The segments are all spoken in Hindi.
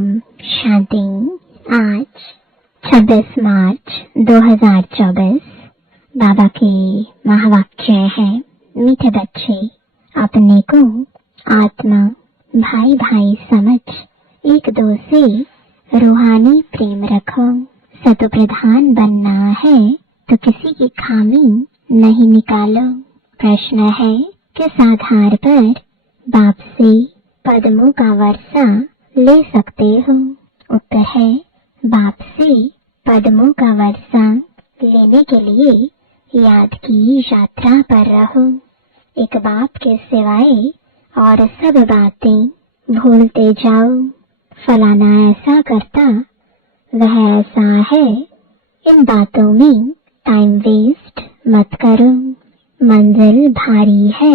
ओम शांति। आज 26 मार्च 2024 बाबा के महावाक्य है, मीठे बच्चे, अपने को आत्मा भाई भाई समझ एक दो से रूहानी प्रेम रखो। सतो प्रधान बनना है तो किसी की खामी नहीं निकालो। प्रश्न है, किस आधार पर बाप से पद्मों का वर्षा ले सकते हो? उत्तर है, बाप से पद्मों का वर्षा लेने के लिए याद की यात्रा पर रहो। एक बाप के सिवाय और सब बातें भूलते जाओ। फलाना ऐसा करता, वह ऐसा है, इन बातों में टाइम वेस्ट मत करो। मंजिल भारी है,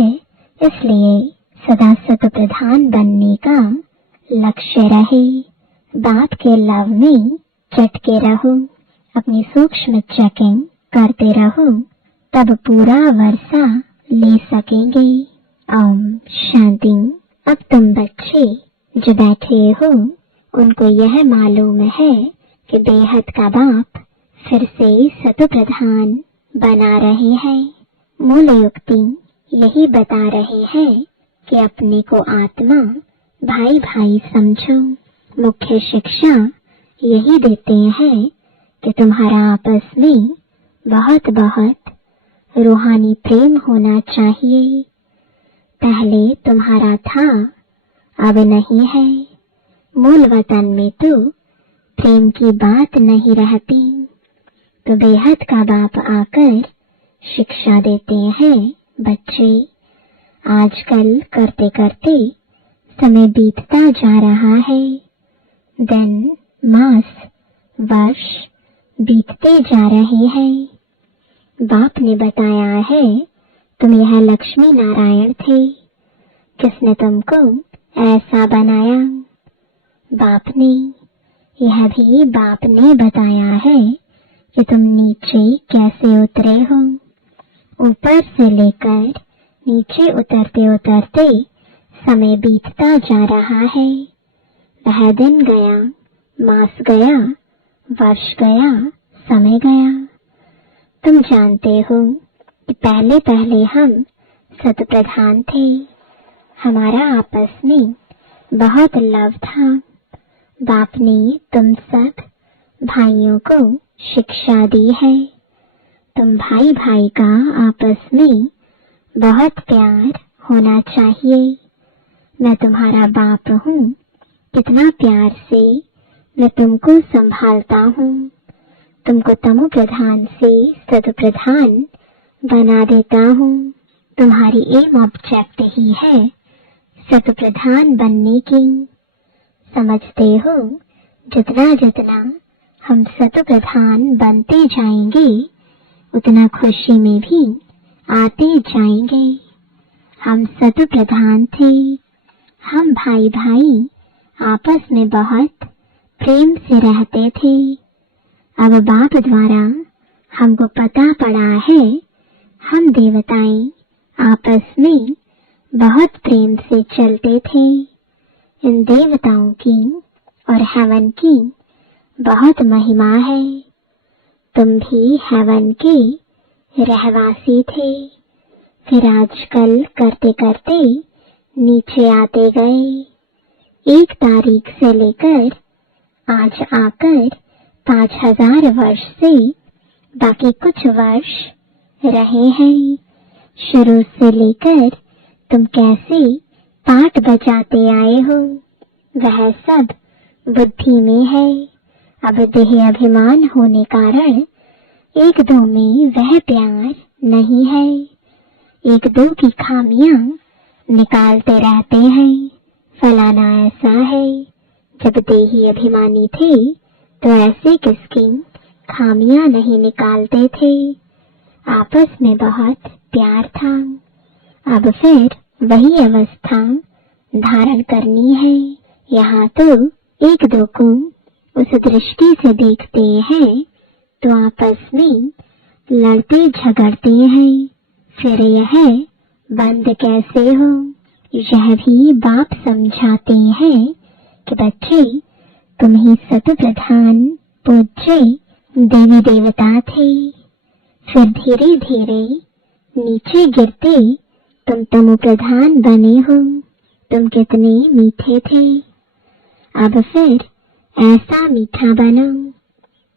इसलिए सदा सत प्रधान बनने का लक्ष्य रहे। बाप के लव में चटके रहो, अपनी सूक्ष्म चेकिंग करते रहो, तब पूरा वर्षा ले सकेंगे। ओम शांति। अब तुम बच्चे जो बैठे हो, उनको यह मालूम है कि बेहद का बाप फिर से सत प्रधान बना रहे हैं। मूल युक्ति यही बता रहे हैं कि अपने को आत्मा भाई भाई समझो। मुख्य शिक्षा यही देते हैं कि तुम्हारा आपस में बहुत बहुत रूहानी प्रेम होना चाहिए। पहले तुम्हारा था, अब नहीं है। मूल वतन में तो प्रेम की बात नहीं रहती। तो बेहद का बाप आकर शिक्षा देते हैं, बच्चे आजकल करते करते समय बीतता जा रहा है। दिन मास वर्ष बीतते जा रहे हैं। बाप ने बताया है, तुम यह लक्ष्मी नारायण थे। किसने तुमको ऐसा बनाया? बाप ने। यह भी बाप ने बताया है कि तुम नीचे कैसे उतरे हो। ऊपर से लेकर नीचे उतरते उतरते समय बीतता जा रहा है। वह दिन गया, मास गया, वर्ष गया, समय गया। तुम जानते हो कि पहले पहले हम सत प्रधान थे। हमारा आपस में बहुत लव था। बाप ने तुम सब भाइयों को शिक्षा दी है। तुम भाई भाई का आपस में बहुत प्यार होना चाहिए। मैं तुम्हारा बाप हूँ, कितना प्यार से मैं तुमको संभालता हूँ। तुमको तमो प्रधान से सत प्रधान बना देता हूँ। तुम्हारी एम ऑब्जेक्ट ही है सत प्रधान बनने की। समझते हो, जितना जितना हम सत प्रधान बनते जाएंगे, उतना खुशी में भी आते जाएंगे। हम सत प्रधान थे। हम भाई भाई आपस में बहुत प्रेम से रहते थे। अब बाप द्वारा हमको पता पड़ा है, हम देवताएं आपस में बहुत प्रेम से चलते थे। इन देवताओं की और हेवन की बहुत महिमा है। तुम भी हेवन के रहवासी थे, फिर आजकल करते करते नीचे आते गए। 1 तारीख से लेकर आज आकर 5000 वर्ष से बाकी कुछ वर्ष रहे हैं। शुरू से लेकर तुम कैसे पाठ बजाते आए हो, वह सब बुद्धि में है। अब देह अभिमान होने कारण एक दो में वह प्यार नहीं है। एक दो की खामियां निकालते रहते हैं। फलाना ऐसा है, जब देही अभिमानी थे तो ऐसे किसकी खामियां नहीं निकालते थे। आपस में बहुत प्यार था। अब फिर वही अवस्था धारण करनी है। यहाँ तो एक दो को उस दृष्टि से देखते हैं तो आपस में लड़ते झगड़ते हैं। फिर यह बंद कैसे हो, यह भी बाप समझाते हैं कि बच्चे तुम ही सत प्रधान पूज्य देवी देवता थे। फिर धीरे धीरे नीचे गिरते तुम तमो प्रधान बने हो। तुम कितने मीठे थे, अब फिर ऐसा मीठा बनो।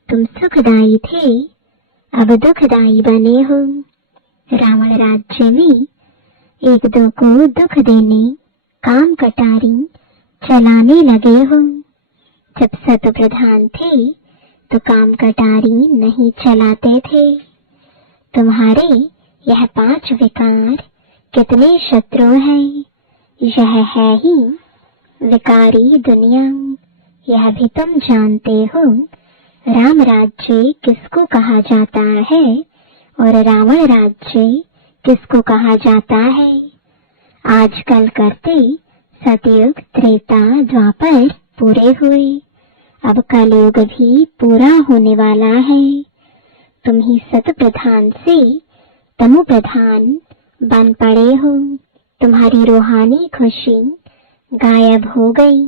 तुम सुखदाई थे, अब दुखदाई बने हो। रावण राज्य में एक दो को दुख देने काम कटारी चलाने लगे हो। जब सत प्रधान थे तो काम कटारी नहीं चलाते थे। तुम्हारे यह 5 विकार कितने शत्रु हैं, यह है ही विकारी दुनिया। यह भी तुम जानते हो राम राज्य किसको कहा जाता है और रावण राज्य किसको कहा जाता है। आजकल करते सतयुग त्रेता द्वापर पूरे हुए, अब कलयुग भी पूरा होने वाला है। तुम ही सत प्रधान से तमो प्रधान बन पड़े हो। तुम्हारी रूहानी खुशी गायब हो गई,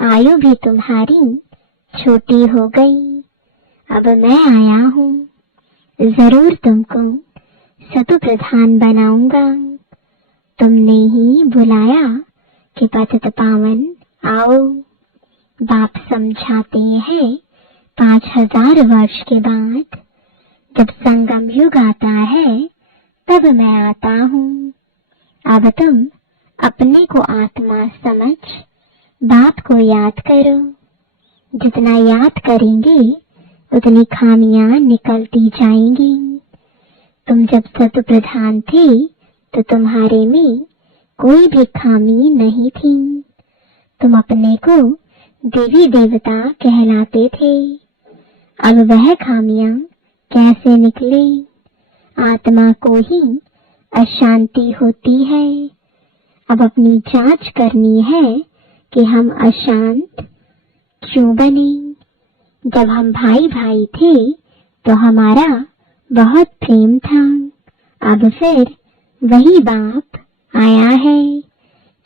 आयु भी तुम्हारी छोटी हो गई। अब मैं आया हूँ, जरूर तुमको सत प्रधान बनाऊंगा। तुमने ही बुलाया कि पतित पावन आओ। बाप समझाते हैं 5000 वर्ष के बाद जब संगम युग आता है तब मैं आता हूँ। अब तुम अपने को आत्मा समझ बाप को याद करो। जितना याद करेंगे उतनी खामियां निकलती जाएंगी। तुम जब सत प्रधान थे तो तुम्हारे में कोई भी खामी नहीं थी। तुम अपने को देवी देवता कहलाते थे। अब वह खामियां कैसे निकले? आत्मा को ही अशांति होती है। अब अपनी जांच करनी है कि हम अशांत क्यों बने। जब हम भाई भाई थे तो हमारा बहुत प्रेम था। अब फिर वही बाप आया है,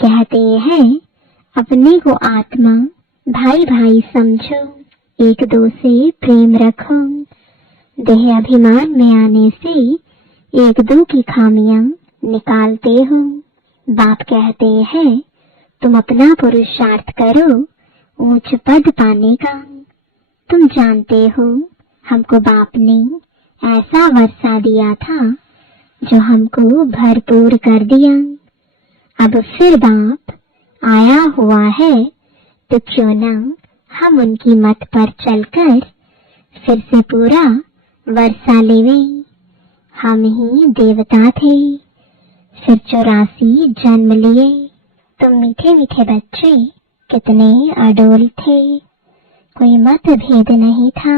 कहते हैं अपने को आत्मा भाई भाई समझो, एक दो से प्रेम रखो। देह अभिमान में आने से एक दो की खामियां निकालते हो। बाप कहते हैं तुम अपना पुरुषार्थ करो ऊंच पद पाने का। तुम जानते हो हमको बाप ने ऐसा वर्षा दिया था जो हमको भरपूर कर दिया। अब फिर बाप आया हुआ है तो क्यों ना हम उनकी मत पर चलकर फिर से पूरा वर्षा लेवें। हम ही देवता थे, फिर 84 जन्म लिए। तुम मीठे मीठे बच्चे कितने अडोल थे, कोई मत भेद नहीं था,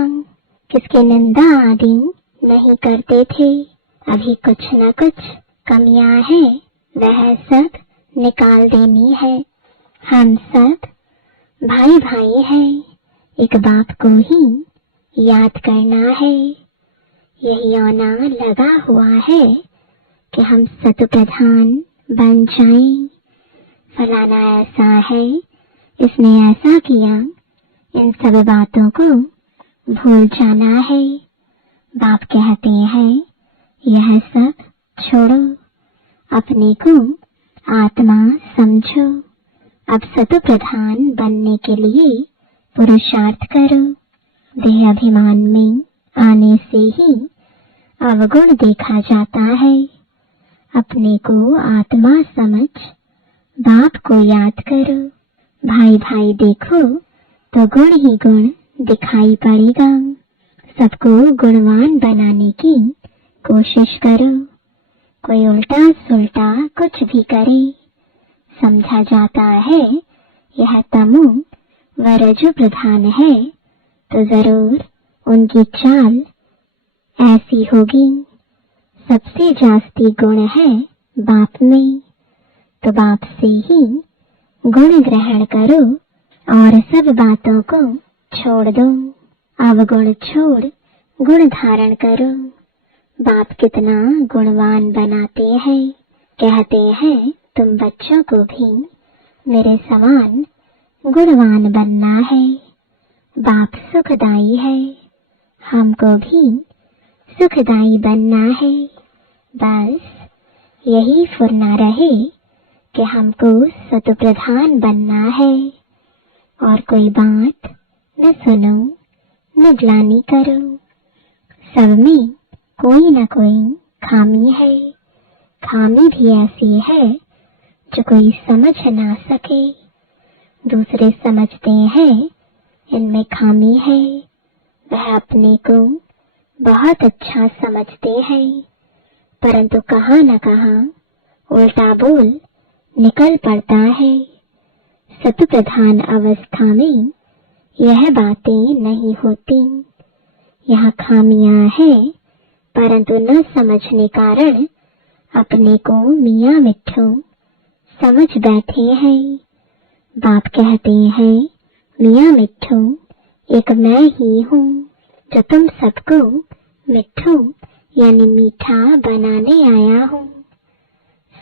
किसकी निंदा आदि नहीं करते थे। अभी कुछ न कुछ कमियां हैं, वह सब निकाल देनी है। हम सब भाई भाई हैं, एक बाप को ही याद करना है। यही आना लगा हुआ है कि हम सत प्रधान बन जाएं। फलाना ऐसा है, इसने ऐसा किया, इन सब बातों को भूल जाना है। बाप कहते हैं यह सब छोड़ो, अपने को आत्मा समझो। अब सत प्रधान बनने के लिए पुरुषार्थ करो। देह अभिमान में आने से ही अवगुण देखा जाता है। अपने को आत्मा समझ बाप को याद करो। भाई भाई देखो तो गुण ही गुण दिखाई पड़ेगा। सबको गुणवान बनाने की कोशिश करो। कोई उल्टा सुल्टा कुछ भी करे, समझा जाता है यह तमो व रजो प्रधान है, तो जरूर उनकी चाल ऐसी होगी। सबसे जास्ती गुण है बाप में, तो बाप से ही गुण ग्रहण करो और सब बातों को छोड़ दो। अवगुण छोड़ गुण धारण करो। बाप कितना गुणवान बनाते हैं। कहते हैं तुम बच्चों को भी मेरे समान गुणवान बनना है। बाप सुखदाई है, हमको भी सुखदाई बनना है। बस यही फुरना रहे कि हमको सतप्रधान बनना है। और कोई बात न सुनो न ग्लानि करो, सब में कोई न कोई खामी है। खामी भी ऐसी है जो कोई समझ ना सके। दूसरे समझते हैं इनमें खामी है, वह अपने को बहुत अच्छा समझते हैं, परंतु कहाँ न कहाँ उल्टा बोल निकल पड़ता है। सतप्रधान अवस्था में यह बातें नहीं होती। यहाँ खामियां हैं, परंतु न समझने कारण अपने को मियाँ मिट्ठू समझ बैठे हैं। बाप कहते हैं, मियाँ मिट्ठू एक मैं ही हूँ जो तुम सबको मिट्ठू यानी मीठा बनाने आया हूँ।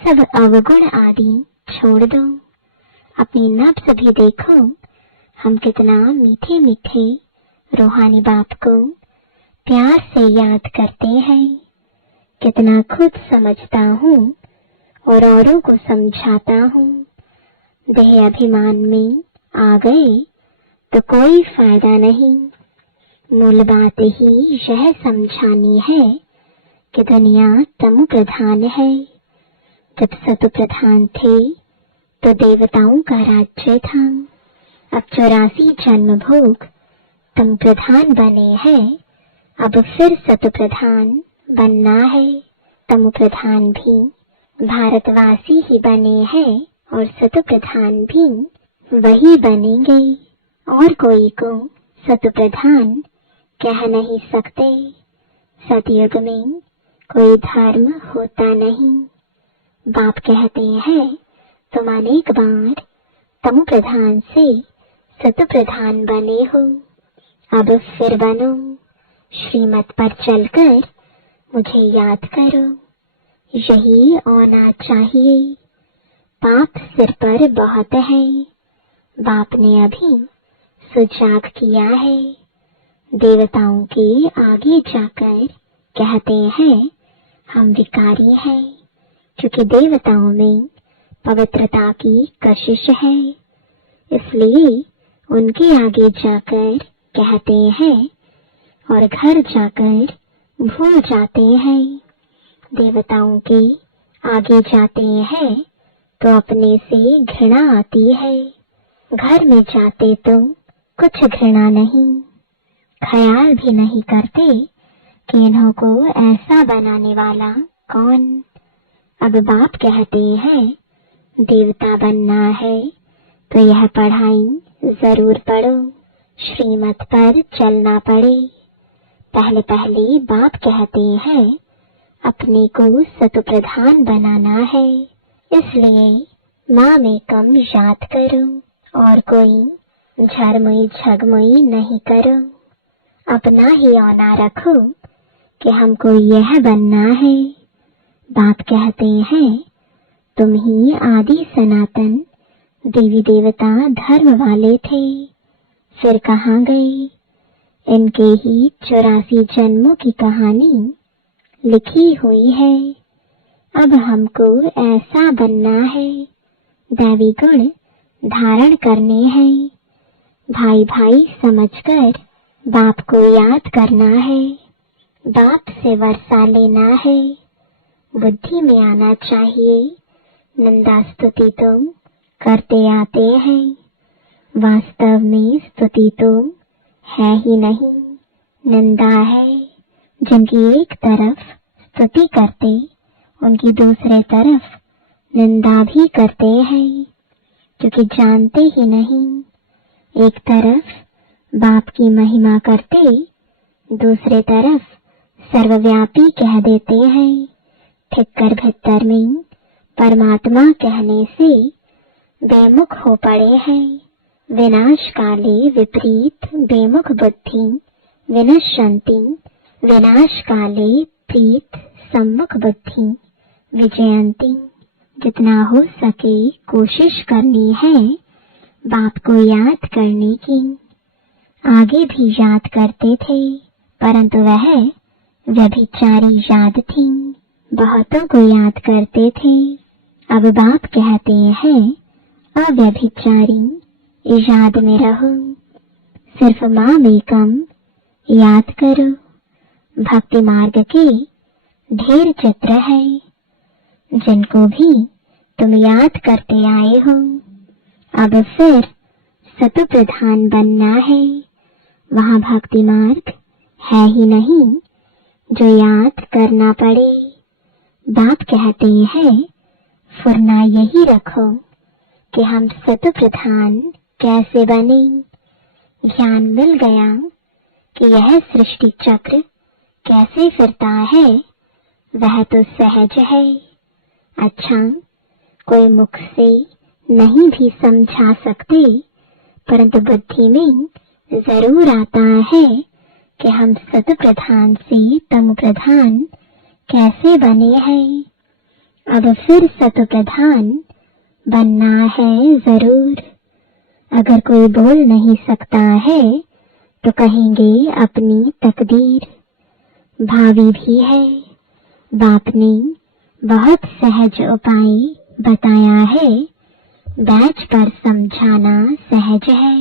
सब अवगुण आदि छोड़ दो, अपनी नफ्स भी देखो, हम कितना मीठे मीठे रूहानी बाप को प्यार से याद करते हैं। कितना खुद समझता हूँ और औरों को समझाता हूँ। देह अभिमान में आ गए तो कोई फायदा नहीं। मूल बात ही यह समझानी है कि दुनिया तमो प्रधान है। जब सतो प्रधान थे तो देवताओं का राज्य था। अब 84 जन्म भोग तम प्रधान बने हैं, अब फिर सतो प्रधान बनना है। तमो प्रधान भी भारतवासी ही बने हैं और सतो प्रधान भी वही बनेंगे। और कोई को सतो प्रधान कह नहीं सकते। सतयुग में कोई धर्म होता नहीं। बाप कहते हैं, तुम अनेक बार तमो प्रधान से सतो प्रधान बने हो, अब फिर बनो। श्रीमत पर चलकर मुझे याद करो, यही होना चाहिए। पाप सिर पर बहुत है, बाप ने अभी सुजाग किया है। देवताओं के आगे जाकर कहते हैं, हम विकारी हैं, क्योंकि देवताओं में पवित्रता की कशिश है। इसलिए उनके आगे जाकर कहते हैं और घर जाकर भूल जाते हैं। देवताओं के आगे जाते हैं तो अपने से घृणा आती है, घर में जाते तो कुछ घृणा नहीं। ख्याल भी नहीं करते कि इन्हों को ऐसा बनाने वाला कौन। अब बाप कहते हैं, देवता बनना है तो यह पढ़ाई जरूर पढ़ो, श्रीमत पर चलना पड़े। पहले पहले बाप कहते हैं, अपने को सतो प्रधान बनाना है, इसलिए माँ में कम याद करो और कोई झरमुई झगमुई नहीं करो। अपना ही औना रखो कि हमको यह बनना है। बाप कहते हैं, तुम ही आदि सनातन देवी देवता धर्म वाले थे, फिर कहाँ गए? इनके ही 84 जन्मों की कहानी लिखी हुई है। अब हमको ऐसा बनना है, दैवी गुण धारण करने हैं। भाई भाई समझकर बाप को याद करना है, बाप से वर्षा लेना है। बुद्धि में आना चाहिए, निंदा स्तुति तो करते आते हैं, वास्तव में स्तुति तो है ही नहीं, निंदा है। जिनकी एक तरफ स्तुति करते उनकी दूसरे तरफ निंदा भी करते हैं, क्योंकि जानते ही नहीं। एक तरफ बाप की महिमा करते, दूसरे तरफ सर्वव्यापी कह देते हैं। ठिक्कर भीतर में परमात्मा कहने से बेमुख हो पड़े हैं। विनाश काले विपरीत बेमुख बुद्धि विनश्यन्ति, विनाश काले प्रीत सम्मुख बुद्धि विजयंती। जितना हो सके कोशिश करनी है बाप को याद करने की। आगे भी याद करते थे, परंतु वह व्यभिचारी याद थी। बहुतों को याद करते थे। अब बाप कहते हैं अव्यभिचारी याद में रहो, सिर्फ माम एकम याद करो। भक्ति मार्ग के ढेर चित्र है, जिनको भी तुम याद करते आए हो। अब फिर सतु प्रधान बनना है। वहाँ भक्ति मार्ग है ही नहीं जो याद करना पड़े। बाप कहते हैं फुरना यही रखो कि हम सतु प्रधान कैसे बने। ज्ञान मिल गया कि यह सृष्टि चक्र कैसे फिरता है, वह तो सहज है। अच्छा, कोई मुख से नहीं भी समझा सकते, परंतु बुद्धि में जरूर आता है कि हम सतु प्रधान से तम प्रधान कैसे बने हैं। अब फिर सतु प्रधान बनना है जरूर। अगर कोई बोल नहीं सकता है तो कहेंगे अपनी तकदीर। भावी भी है। बाप ने बहुत सहज उपाय बताया है, बैच पर समझाना सहज है।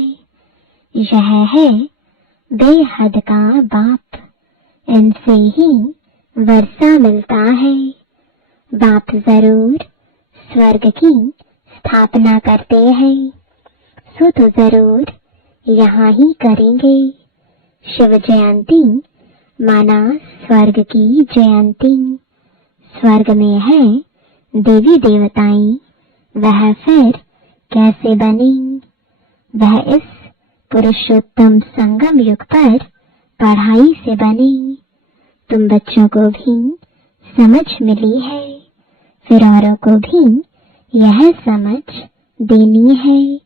यह है बेहद का बाप, इनसे ही वर्षा मिलता है। बाप जरूर स्वर्ग की स्थापना करते हैं, सो तो जरूर यहाँ ही करेंगे। शिव जयंती माना स्वर्ग की जयंती। स्वर्ग में है देवी देवताएं, वह फिर कैसे बनी। वह इस पुरुषोत्तम संगम युग पर पढ़ाई से बनी। तुम बच्चों को भी समझ मिली है, फिर औरों को भी यह समझ देनी है।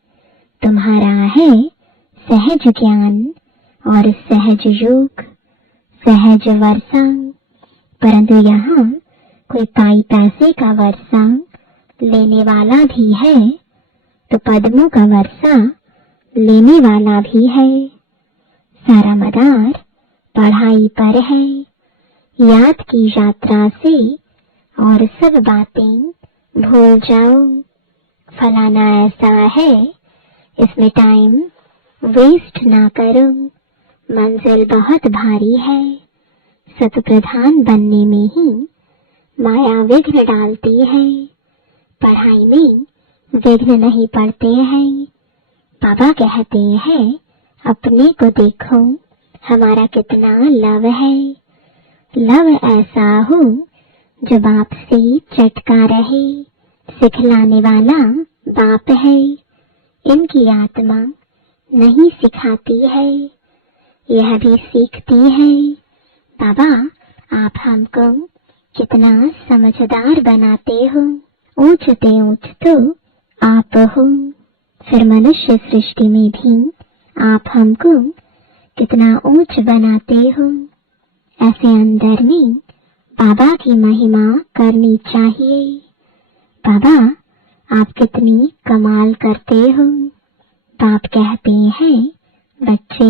तुम्हारा है सहज ज्ञान और सहज योग, सहज वर्षा। परंतु यहाँ कोई पाई पैसे का वर्षा लेने वाला भी है, तो पद्मों का वर्षा लेने वाला भी है। सारा मदार पढ़ाई पर है। याद की यात्रा से और सब बातें भूल जाओ। फलाना ऐसा है, इसमें टाइम वेस्ट ना करो। मंजिल बहुत भारी है। सतु प्रधान बनने में ही माया विघ्न डालती है। पढ़ाई में विघ्न नहीं पड़ते हैं। बाबा कहते हैं अपने को देखो, हमारा कितना लव है। लव ऐसा हो जो बाप से चटका रहे। सिखलाने वाला बाप है, इनकी आत्मा नहीं सिखाती है, यह भी सीखती है। बाबा आप हमको कितना समझदार बनाते हो। ऊंचते ऊंच तो आप हो, फिर मनुष्य सृष्टि में भी आप हमको कितना ऊंच बनाते हो। ऐसे अंदर में बाबा की महिमा करनी चाहिए। बाबा आप कितनी कमाल करते हो। बाप कहते हैं बच्चे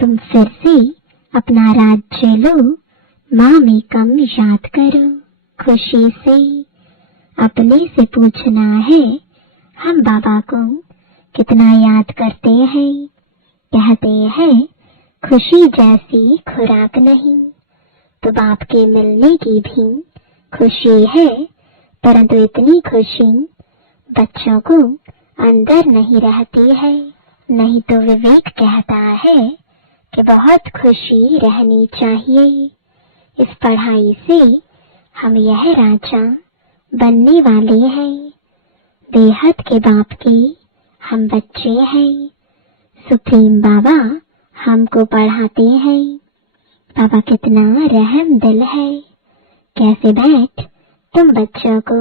तुम फिर से अपना राज्य लो, माँ में कम याद करो। खुशी से अपने से पूछना है हम बाबा को कितना याद करते हैं। कहते हैं खुशी जैसी खुराक नहीं, तो बाप के मिलने की भी खुशी है, परंतु इतनी खुशी बच्चों को अंदर नहीं रहती है। नहीं तो विवेक कहता है कि बहुत खुशी रहनी चाहिए। इस पढ़ाई से हम यह राजा बनने वाले हैं। बेहद के बाप के हम बच्चे हैं। सुप्रीम बाबा हमको पढ़ाते हैं। बाबा कितना रहम दिल है। कैसे बैठ तुम बच्चों को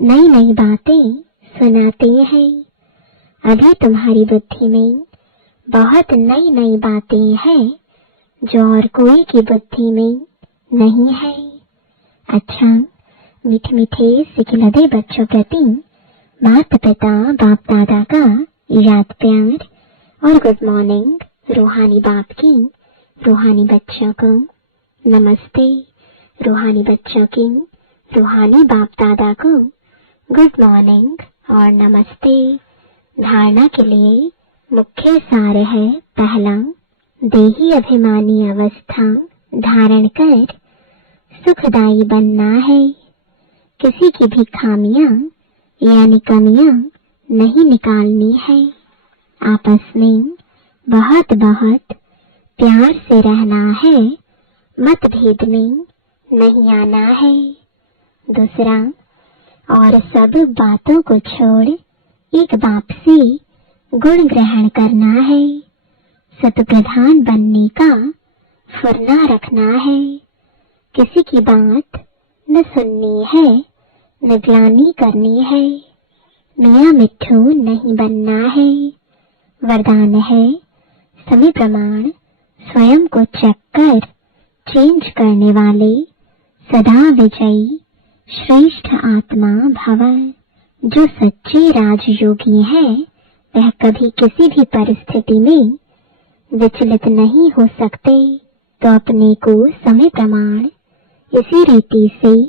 नई नई बातें सुनाते हैं। अभी तुम्हारी बुद्धि में बहुत नई नई बातें हैं जो और कोई की बुद्धि में नहीं है। अच्छा, मीठे मीठे सिखिलदे बच्चों प्रति माता पिता बाप दादा का याद प्यार और गुड मॉर्निंग रूहानी बाप की रूहानी बच्चों को नमस्ते। रूहानी बच्चों की रूहानी बाप दादा को गुड मॉर्निंग और नमस्ते। धारणा के लिए मुख्य सार है, पहला, देही अभिमानी अवस्था धारण कर सुखदायी बनना है। किसी की भी खामियां यानी कमियां नहीं निकालनी है। आपस में बहुत बहुत प्यार से रहना है, मतभेद में नहीं आना है। दूसरा, और सब बातों को छोड़ एक बाप से गुण ग्रहण करना है। सतप्रधान बनने का फुरना रखना है। किसी की बात न सुननी है, न ग्लानि करनी है। मियाँ मिट्ठू नहीं बनना है। वरदान है, समय प्रमाण स्वयं को चेक कर चेंज करने वाले सदा विजयी श्रेष्ठ आत्मा भव। जो सच्चे राजयोगी हैं, वह कभी किसी भी परिस्थिति में विचलित नहीं हो सकते। तो अपने को समय प्रमाण इसी रीति से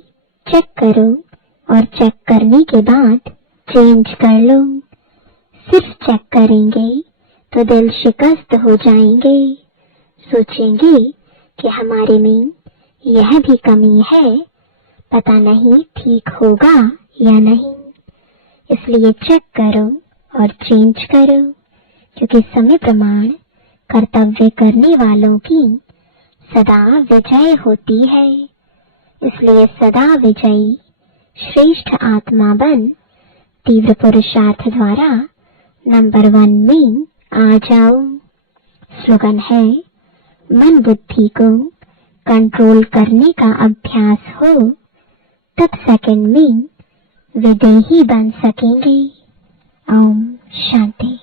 चेक करो और चेक करने के बाद चेंज कर लो। सिर्फ चेक करेंगे तो दिल शिकस्त हो जाएंगे, सोचेंगे कि हमारे में यह भी कमी है, पता नहीं ठीक होगा या नहीं। इसलिए चेक करो और चेंज करो, क्योंकि समय प्रमाण कर्तव्य करने वालों की सदा विजय होती है। इसलिए सदा विजयी श्रेष्ठ आत्मा बन तीव्र पुरुषार्थ द्वारा नंबर 1 में आ जाओ। स्लोगन है, मन बुद्धि को कंट्रोल करने का अभ्यास हो, तब सेकंड में विदेही बन सकेंगे। ओम शांति।